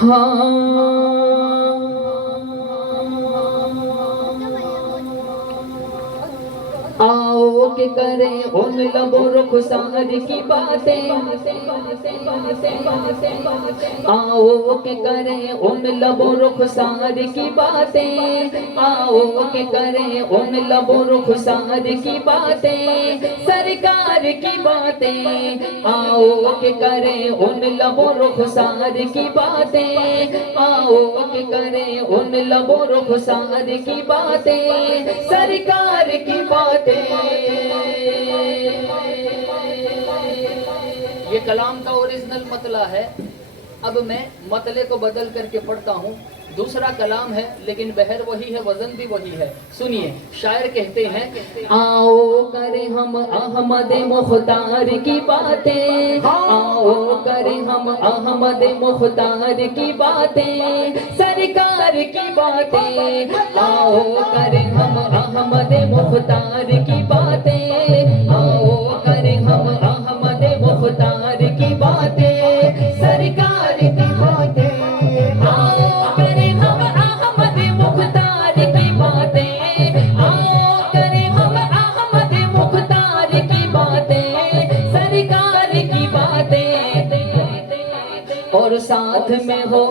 आओ के करें उन लबों रुखसार की बातें, आओ के करें उन लबों रुखसार की बातें, आओ के करें उन लबों रुखसार की बातें, सरकार की बातें। आओ के करें उन लबों रुखसार की बातें, आओ के करें उन लबों रुखसार की बातें, सरकार की बातें। ये कलाम का ओरिजिनल मतला है। अब मैं मतले को बदल करके पढ़ता हूँ। दूसरा कलाम है लेकिन बहर वही है, वजन भी वही है। सुनिए, शायर कहते हैं, आओ करें हम अहमद मुख्तार की बातें, आओ करें हम अहमद मुख्तार की बातें, सरकार की बातें। आओ करें हम अहमद मुख्तार की बातें, आओ करें हम अहमद मुख्तार की बातें, सरकार की बातें। आओ करें हम अहमद मुख्तार की बातें, आओ करें हम अहमद मुख्तार की बातें, सरकार की बातें। और साथ में हो,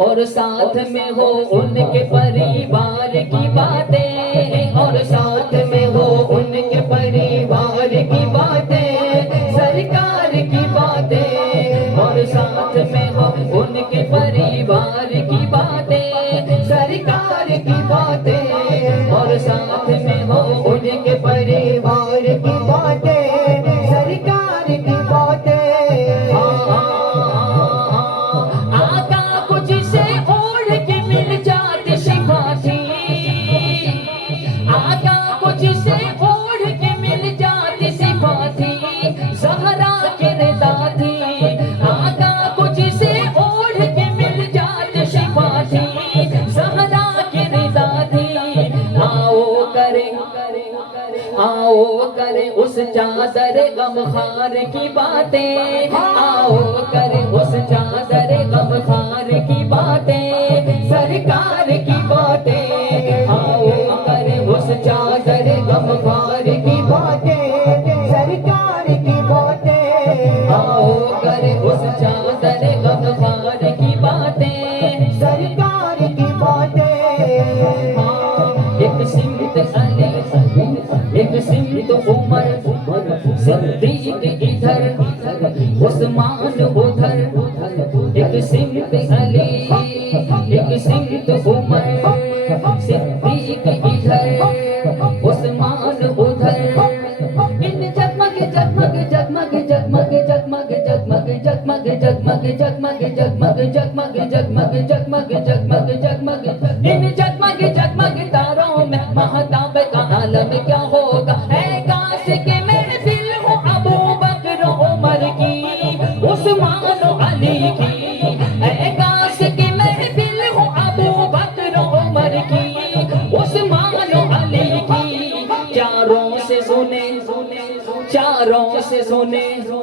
और साथ में हो उनके परिवार की बातें, और साथ में हो उनके परिवार की बातें, सरकार की बातें। और साथ में हो उनके परिवार की बातें, सरकार की बातें। और साथ में हो उनके परिवार की बातें, सरकार की बातें। आका कुछ से ओढ़ के मिल जाती शिफा थी, आका कुछ से ओढ़ के मिल जाती शिफा थी, ज़हरा की रज़ा थी। आका कुछ से ओढ़ के मिल जाती शिफा थी, ज़हरा की रज़ा थी। आओ करें, आओ करें उस चादर गमखार की बातें, आओ करें उस चादर गमखार की बातें, सरकार की बातें। आओ करें उस चादर गमखार की बातें, सरकार की बातें। आओ करें उस चादर गमखार की बातें, सरकार की बातें। एक सिमत अली, एक सिमत उमर, सिद्दीक इधर, उस्मान उधर। एक सिमत अली, एक सिमत उमर, सिद्दीक इधर, उस्मान उधर। इन जगमग जगमग जगमग जगमग जगमग जगमग जगमग जगमग जगमग जगमग जगमग जगमग जगमग जगमग जगमग, इन जगमग जगमग तारों में महताब का आलम क्या होगा। ऐ काश के महफिल हो अबू बकर उमर की, उस्मान अली की। ऐ काश के महफिल हो अबू बकर उमर की, उस्मान अली की। चारों से सुने, चारों से सुने,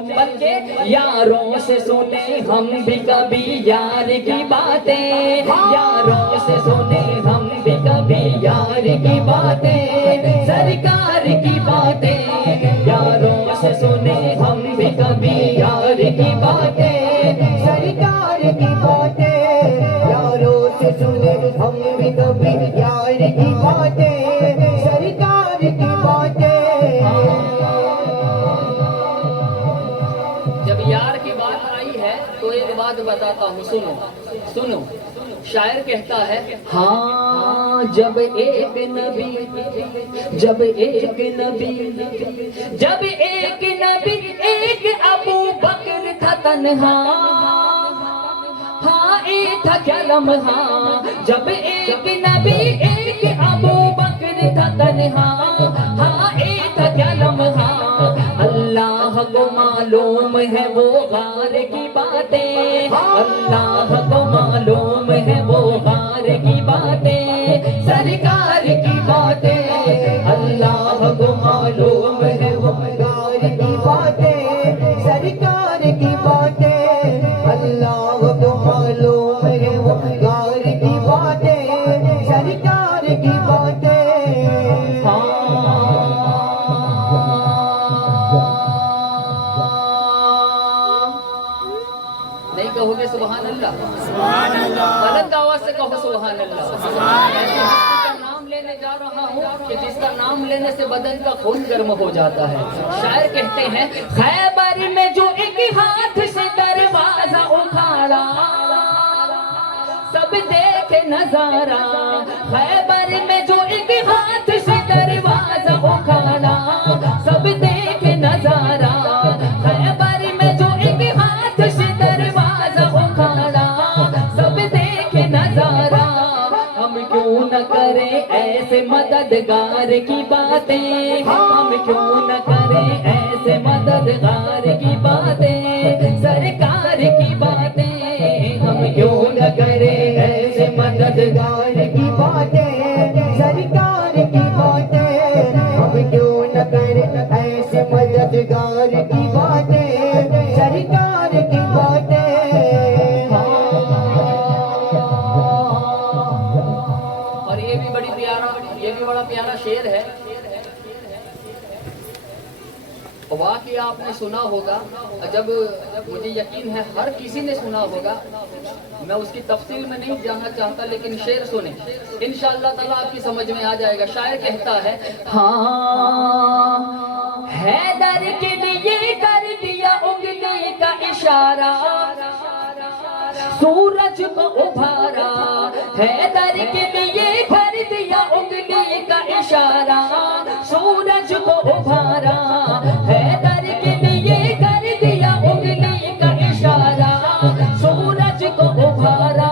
बल्कि यारों से सुने हम भी कभी यार की बातें, यारों से सुने हम भी कभी यार की बातें, सरकार की बातें। यारों से सुने हम भी कभी यार की बातें, सरकार की बातें। यारों से सुने हम भी कभी यार की बातें, सरकार की बातें। जब यार की बात आई है तो एक बात बताता हूँ, सुनो सुनो। शायर कहता है, हाँ जब एक नबी, जब एक नबी, जब एक नबी एक अबू बकर था तन्हा, हाँ एक था क्या लम्हा। जब एक नबी एक अबू बकर था तन्हा, हाँ एक था क्या लम्हा। अल्लाह को मालूम है वो गार की बातें, अल्लाह को मालूम है वो गार की बातें, सरकार की बातें। अल्लाह को मालूम है वो गार की बातें, सरकार की बातें। अल्लाह को मालूम नहीं कहोगे सुभान अल्लाह? बुलंद आवाज से कहो सुभान अल्लाह। ऐसे हस्ती का नाम लेने जा रहा हूँ कि जिसका नाम लेने से बदन का खून गर्म हो जाता है। शायर कहते हैं, खैबर में जो एक हाथ से दरवाजा उखाड़ा, सब देखे नजारा। खैबर में जो एक हाथ से दरवाजा उखाड़ा, सब देखे नजारा। खैबर में जो एक हाथ से दरवाजा उखाड़ा, सब देखे नजारा। हम क्यों न करें ऐसे मददगार की बातें, हम क्यों न करें ऐसे मददगार की बातें, सरकार की बातें। हम क्यों न करें ऐसे मददगार की बातें, सरकार की बातें। हम क्यों न करें ऐसे मददगार की बातें, सरकार की बातें। और ये भी बड़ा प्यारा शेर है। वाकई आपने सुना होगा, जब मुझे यकीन है हर किसी ने सुना होगा। मैं उसकी तफसील में नहीं जाना चाहता, लेकिन शेर सुने, इंशाअल्लाह ताला आपकी समझ में आ जाएगा। शायर कहता है, हाँ हैदर के लिए कर दिया उंगली का इशारा, सूरज को उभारा। हैदर के लिए कर दिया उंगली का इशारा, सूरज को उभारा। हैदर के लिए कर दिया उंगली का इशारा, सूरज को उभारा।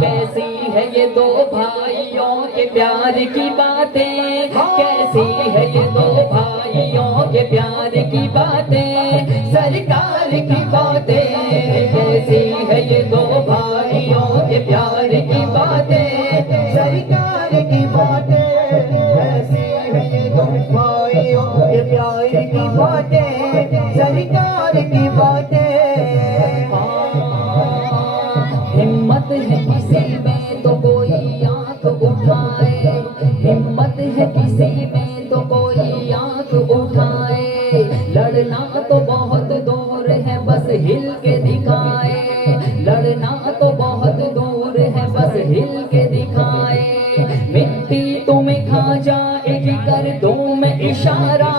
कैसी है ये दो भाइयों के प्यार की बातें, कैसी है ये दो भाइयों के प्यार की बातें, सरकार की बातें। कैसी है ये दो भाइयों के प्यार की बातें, सरकार की बातें। कैसी है ये दो भाइयों के प्यार की बातें, सरकार की बातें। हिम्मत है किसी में तो कोई आंख उठाए, हिम्मत है किसी में तो कोई आंख उठाए। लड़ना तो बहुत दूर है, बस हिल के दिखाए। लड़ना तो बहुत दूर है, बस हिल के दिखाए। मिट्टी तुम्हें खा जाएगी, कर दूं मैं इशारा।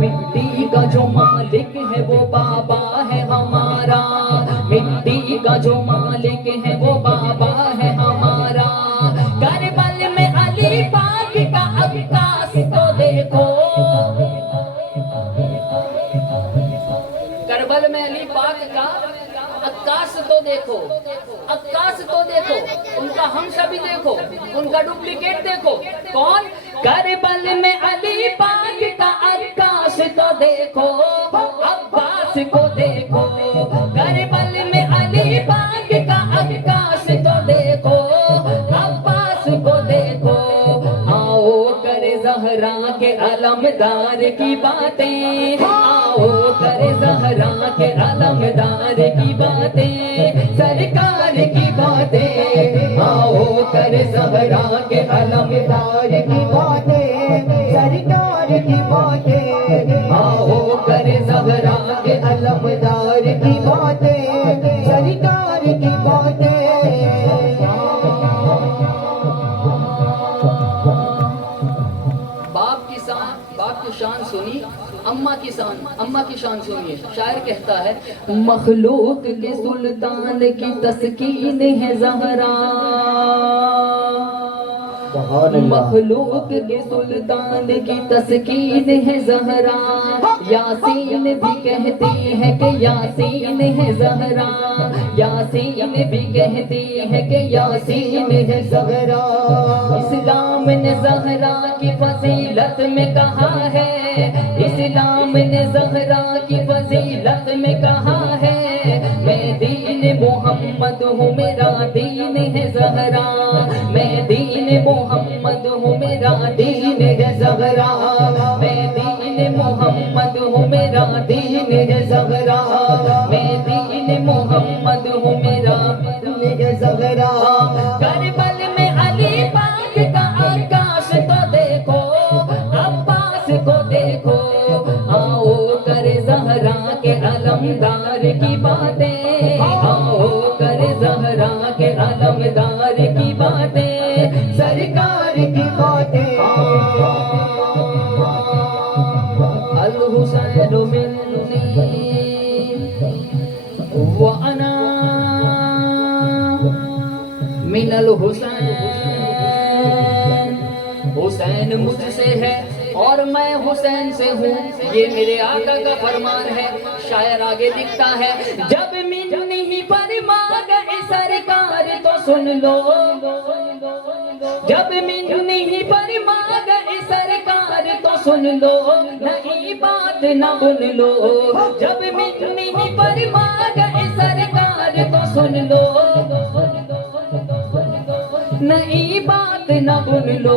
मिट्टी का जो मालिक है वो बाबा है हमारा, मिट्टी का जो मालिक है वो बाबा है हमारा। करबल में अली पाक का अक्कास तो देखो, करबल में अली पाक का अक्कास तो देखो, अक्कास तो देखो। उनका हमशा भी देखो, उनका डुप्लीकेट देखो। कौन? करबल में अली पाक का अक्कास तो देखो, अब्बास को देखो। करबल में अली पाक का अक्कास तो देखो, अब्बास को देखो। आओ करे ज़हरा के अलमदार की बातें, आओ करे ज़हरा के अलमदार की बातें, सरकार की बातें। आओ करे ज़हरा के अलमदार की बातें, सरकार की बातें। आओ करे ज़हरा के अलमदार की बातें, सरकार की बातें। बाप की शान सुनी, अम्मा की शान सुनिए। शायर कहता है, मखलूक के सुल्तान की तस्कीन है ज़हरा, मखलूक के सुल्तान की तस्कीन है ज़हरा। यासीन भी कहती है कि यासीन है ज़हरा, यासीन भी कहती है कि यासीन है ज़हरा। इस्लाम ने ज़हरा की फजीलत में कहा है, इस्लाम ने ज़हरा की फजीलत में कहा है। मैं दीन मोहम्मद हूँ, मेरा दीन है ज़हरा। मैं दीन मोहम्मद हूँ, मेरा दीन है ज़हरा। मैं दीन मोहम्मद हूँ, मेरा दीन है ज़हरा। मैं दीन मोहम्मद हूँ, मेरा दीन है ज़हरा। करबल में अली पाक का आकाश तो देखो, अब्बास को देखो। आओ करे ज़हरा के अलमदार की बातें, आओ कर ज़हरा के आलमदार की बातें, सरकार की बातें। अल हुसैन मिन्नी व अना मिनल हुसैन, हुसैन मुझसे है और मैं हुसैन से हूँ, ये मेरे आका का फरमान है। शायर आगे लिखता है, जब मिन्नी पर मांगे सरकार तो सुन लो, जब मिन्नी पर मांगे सरकार तो सुन लो, नई बात न बुन लो, जब मिन्नी पर मांगे सरकार तो सुन लो, नई बात न बुन लो।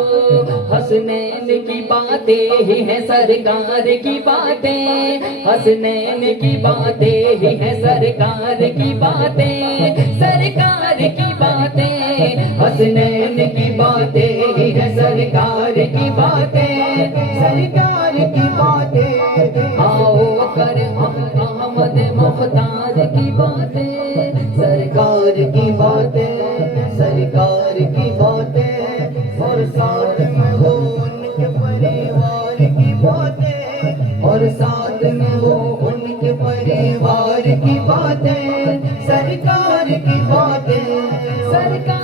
हसनैन की बातें ही हैं सरकार की बातें, हसनैन की बातें ही हैं सरकार की बातें, सरकार की बातें, हसनैन की बातें ही हैं सरकार की बातें, सरकार की बातें। आओ कर अहमद मुख्तार की बातें, सरकार की बातें, सरकार की बातें, और साथ में हो उनके परिवार की बातें, और साथ में हो उनके परिवार की बातें, सरकार की बातें, सरकार